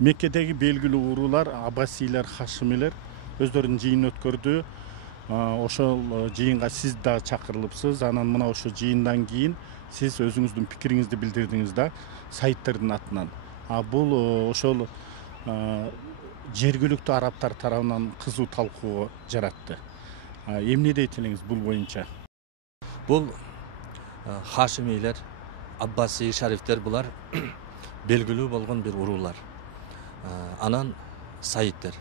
Меккедеги белгилүү уруулар Аббасилер, Хашимилер өздөрүнүн жыйынын өткөрдү. Ошол жыйынга сиз да чакырылыпсыз. Анан мына ошо жыйындан кийин сиз өзүңүздүн пикириңизди билдирдиңиз да сайттардын атынан. Бул ошол жергиликтүү арабтар тарабынан кызуу талкуу жаратты. Эмне дейт элеңиз бул боюнча? Бул Хашимилер, Аббаси шарифтер булар белгилүү болгон бир уруулар. Анан Саидтер.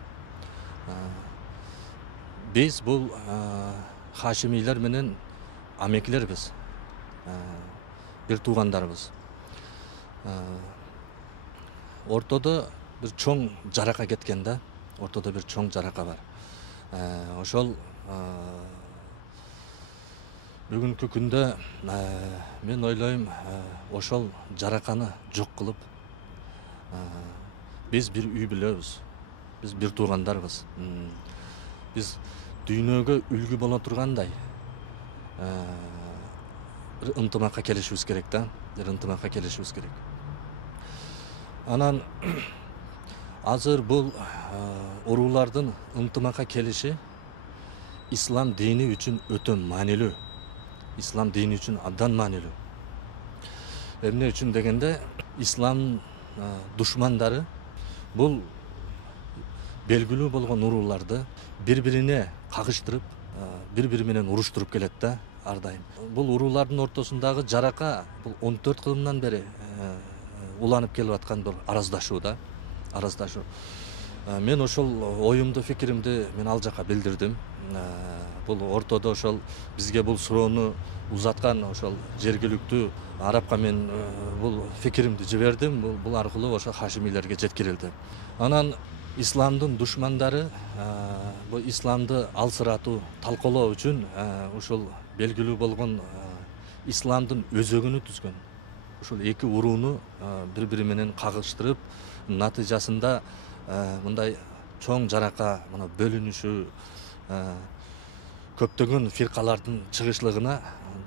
Биз бул Хашимилер менен амекилербиз. Бир туугандарбыз. Ортодо бир чоң жарака кеткен да. Ортодо бир чоң жарака бар. Ошол бүгүнкү күндө мен ойлойм, ошол жараканы жок кылып биз бир үй бүлөбүз. Биз бир туугандарбыз. Биз дүйнөгө үлгү боло тургандай бир ынтымакка келишибиз керек да. Бир ынтымакка келишибиз керек. Анан азыр бул уруулардын ынтымакка келиши ислам дини үчүн өтө маанилүү. Ислам дини үчүн абдан маанилүү. Эмне үчүн дегенде, ислам душмандары бул белгилүү болгон урууларды бири-бирине кагыштырып, бири-бири менен уруштуруп келет да ар дайым. Бул уруулардын ортосундагы жарака бул 14 кылымдан бери уланып келип аткан бир араздашуу да, араздашуу. Мен ошол оюмду, фикиримди мен ал жака билдирдим. Бул ортодо ошол бизге бул суроону узаткан ошол жергиликтүү арабка мен бул фикиримди жибердим. Бул аркылуу ошо Хашимилерге жеткирилди. Анан исламдын душмандары бул исламды алсыратуу, талкалоо үчүн ушул белгилүү болгон исламдын өзөгүнү түзгөн. Ушул эки урууну бири-бири менен кагыштырып, натыйжасында мындай чоң жарака, мына бөлүнүшү, көптөгөн фиркалардын чыгышлыгына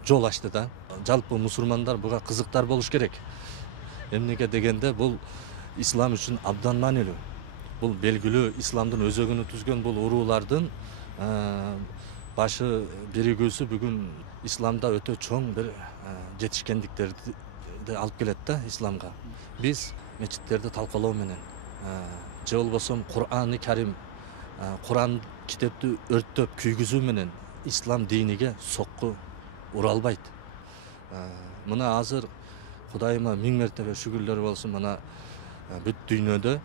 жол ачты да. Жалпы мусулмандар буга кызыктар болуш керек. Эмнеге дегенде, бул ислам үчүн абдан маанилүү. Бул белгилүү исламдын өзөгүнү түзгөн бул уруулардын башы биригүүсү бүгүн исламда өтө чоң бир жетишкендиктерди алып келет да исламга. Биз мечиттерди талкалоо менен же болбосо Кур'аны Карим, Кур'ан китепти өрттөп күйгүзүү менен ислам диниге сокку ура албайт. Мына азыр Кудайыма миң мертебе шүгүрлөр болсун, мына бүт дүйнөдө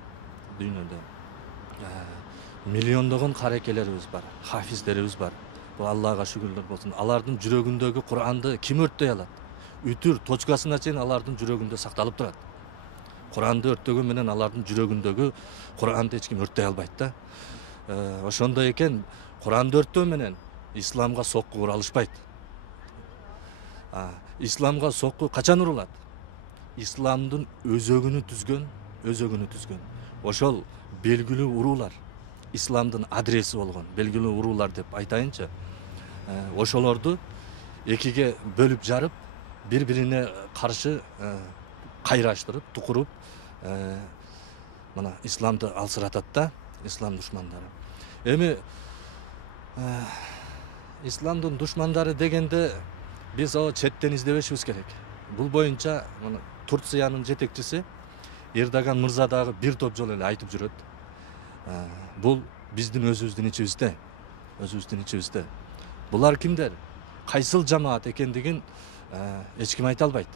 миллиондогон карекелерибиз бар, хафиздерибиз бар. Бул Аллага шүгүрлөр болсун. Алардын жүрөгүндөгү Кур'анды ким өрттөй алат? Үтүр точкасына чейин алардын жүрөгүндө сакталып турат. Кур'анды өрттөгөн менен алардын жүрөгүндөгү Кур'анды эч ким өрттөй албайт да. Ошондой экен, Кур'анды өрттөө менен исламга сокку ура алышпайт. Исламга сокку качан урулат? Исламдын өзөгүнү түзгөн. Ошол белгилүү уруулар, исламдын адреси болгон белгилүү уруулар деп айтайынчы. Ошолорду экиге бөлүп жарып, бири-бирине каршы кайраштырып, тукуруп, мына исламды алсыратат да, ислам душмандары. Эми исламдын душмандары дегенде биз о четтен издебешибиз керек. Бул боюнча мына Турциянын жетекчиси Эрдоган мырза дагы бир топ жолу эле айтып жүрөт. Бул биздин өзүбүздүн ичибизде. Булар кимдер? Кайсыл жамаат экендигин эч ким айта албайт.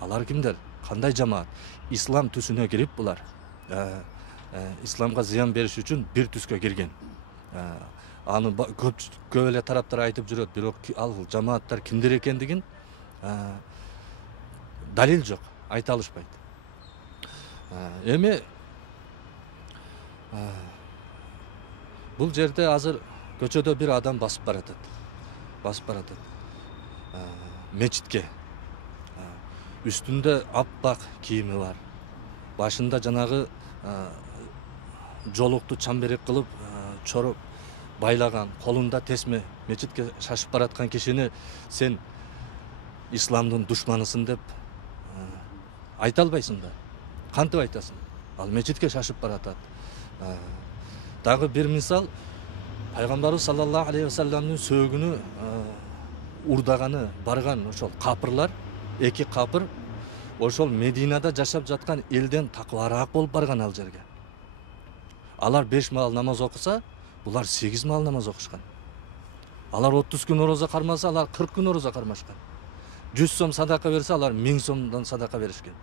Алар кимдер? Кандай жамаат? Ислам түсүнө кирип булар исламга зыян бериш үчүн бир түскө кирген. Аны көп эле тараптар айтып жүрөт, бирок ал жамааттар кимдер экендигин далил жок, айта алышпайт. Эми бул жерде азыр көчөдө бир адам басып баратат. Мечитке. Үстүндө аппак кийими бар. Башында жанагы жолукту чамберек кылып чороп байлаган, колунда тесме, мечитке шашып бараткан кишини сен исламдын душманысың деп айта албайсың да. Кантип айтасың? ал мечитке шашып баратат. Дагы бир мисал, пайгамбарыбыз саллаллаху алейхи вассаламдын сөөгүнү урдаганы барган ошол капырлар, эки капыр ошол Мединада жашап жаткан элден такыбараак болуп барган ал жерге. Алар 5 маал намаз окуса, булар 8 маал намаз окушкан. Алар 30 күн ороза кармаса, алар 40 күн ороза кармашкан. 100 сом садака берсе, алар 1000 сомдон садака беришкен.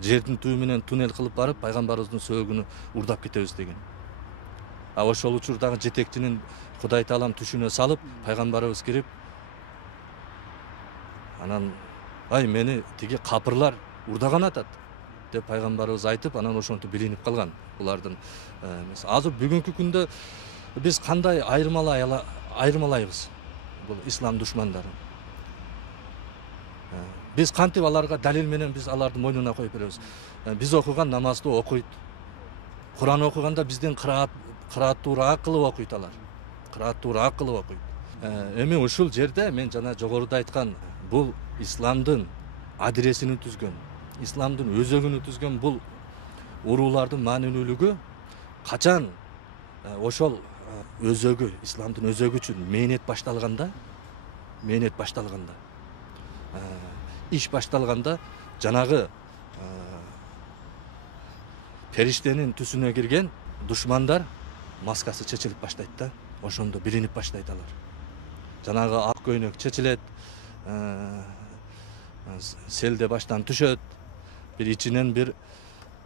Жердин түбү менен туннель кылып барып, пайгамбарыбыздын сөөгүнү урдап кетебиз деген. Ошол учурдагы жетекчинин Кудай Таалам түшүнө салып, пайгамбарыбыз кирип, анан ай мени тиги капырлар урдаган атат деп пайгамбарыбыз айтып, анан ошентип билинип калган булардын. Азыр бүгүнкү күндө биз кандай айырмалайбыз бул ислам душмандарын? Биз кантип аларга далил менен биз алардын мойнуна коюп беребиз? Биз окуган намазды окуйт. Куран окуганда бизден кырааттуураак кылып окуйт алар. Кырааттуураак кылып окуйт. Эми ушул жерде мен жана жогоруда айткан бул исламдын адресин түзгөн, исламдын өзөгүн түзгөн бул уруулардын маанилүүлүгү качан ошол өзөгү, исламдын өзөгү үчүн мээнет башталганда, иш башталганда жанагы периштенин түсүнө кирген душмандар маскасы чечилип баштайт да, ошондо билинип баштайт алар. Жанагы ак көйнөк чечилет, селде баштан түшөт, бир ичинен бир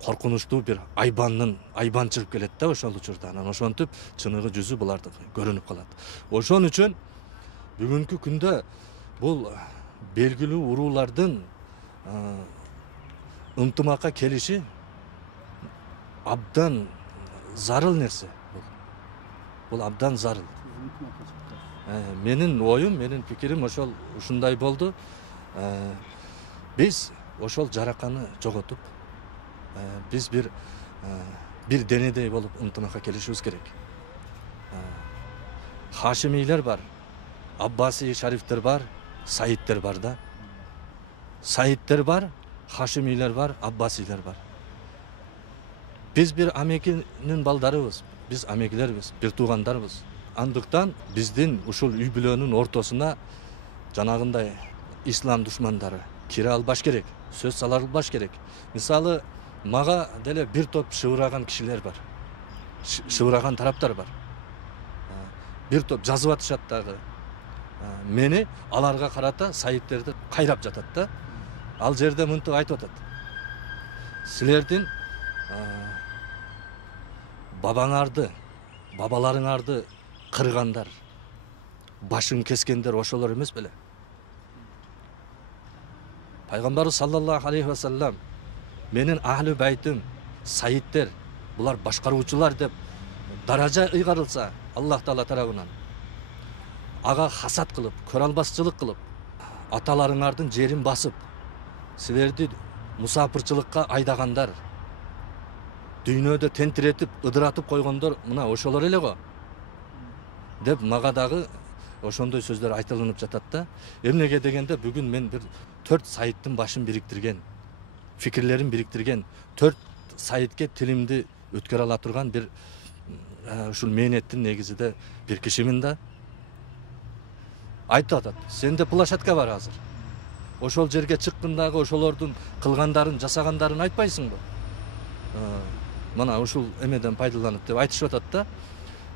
коркунучтуу бир айбан чыгып келет да ошол учурда. Анан ошентип чыныгы жүзү булардыкы көрүнүп калат. Ошон үчүн бүгүнкү күндө бул белгилүү уруулардын ынтымакка келиши абдан зарыл нерсе. Бул абдан зарыл. Менин оюм, менин пикирим ушундай болду. Биз ошол жараканы жоготуп, биз бир денедей болуп ынтымакка келишибиз керек. Хашимийлер бар, Аббаси шарифтер бар, Саидтер бар да. Саидтер бар, Хашимийлер бар, Аббасилер бар. Биз бир амекинин балдарыбыз, биз амекилербиз, бир туугандарбыз. Андыктан биздин ушул үй бүлөнүн ортосуна жанагындай ислам душмандары кире албаш керек, сөз сала албаш керек. Мисалы, мага деле бир топ шыбыраган кишилер бар. Шыбыраган тараптар бар. Бир топ жазып атышат дагы. Мени аларга карата Саидтерди кайрап жатат да. Ал жерде мынтип айтып атат. Силердин бабаңарды, бабаларыңарды кыргандар, башын кескендер ошолор эмес беле? Пайгамбарыбыз саллаллаху алейхи вассалам менин ахлы байтым, Саидтер, булар башкаруучулар деп даража ыйгарылса Аллах Таала тарабынан, ага хасат кылып, көрө албашчылык кылып, аталарыңардын жерин басып, силерди мусапырчылыкка айдагандар, дүйнөдө тентиретип, ыдыратып койгондор мына ошолор эле го деп мага дагы ошондой сөздөр айтылынып жатат да. Эмнеге дегенде бүгүн мен бир 4 Саидтин башын бириктирген, фикирлерин бириктирген, 4 Саидке тилимди өткөрө ала турган бир ушул мээнеттин негизинде бир кишимин да. Айтып атат, сенде площадка бар азыр. Ошол жерге чыккандагы ошолордун кылгандарын, жасагандарын айтпайсыңбы? Мына ушул эмеден пайдаланып деп айтышып атат да.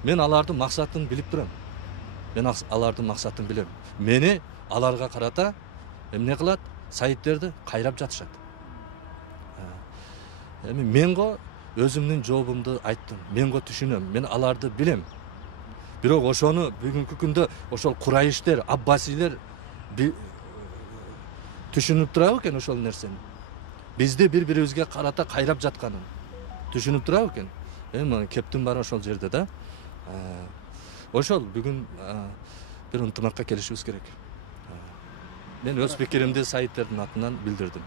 Мен алардын максатын билип турам. Мен алардын максатын билем. Мени аларга карата эмне кылат? Саидтерди кайрап жатышат. Эми мен го өзүмдүн жообумду айттым. Мен го түшүнөм. Мен аларды билем. Бирок ошону бүгүнкү күндө ошол Курайыштер, Аббасилер түшүнүп турабы экен ошол нерсени? Бизди бири-бирибизге карата кайрап жатканын түшүнүп турабы экен? Эми кептин баары ошол жерде да. Ошол бүгүн бир ынтымакка келишибиз керек. Мен өз пикиримди Саидтердин атынан билдирдим.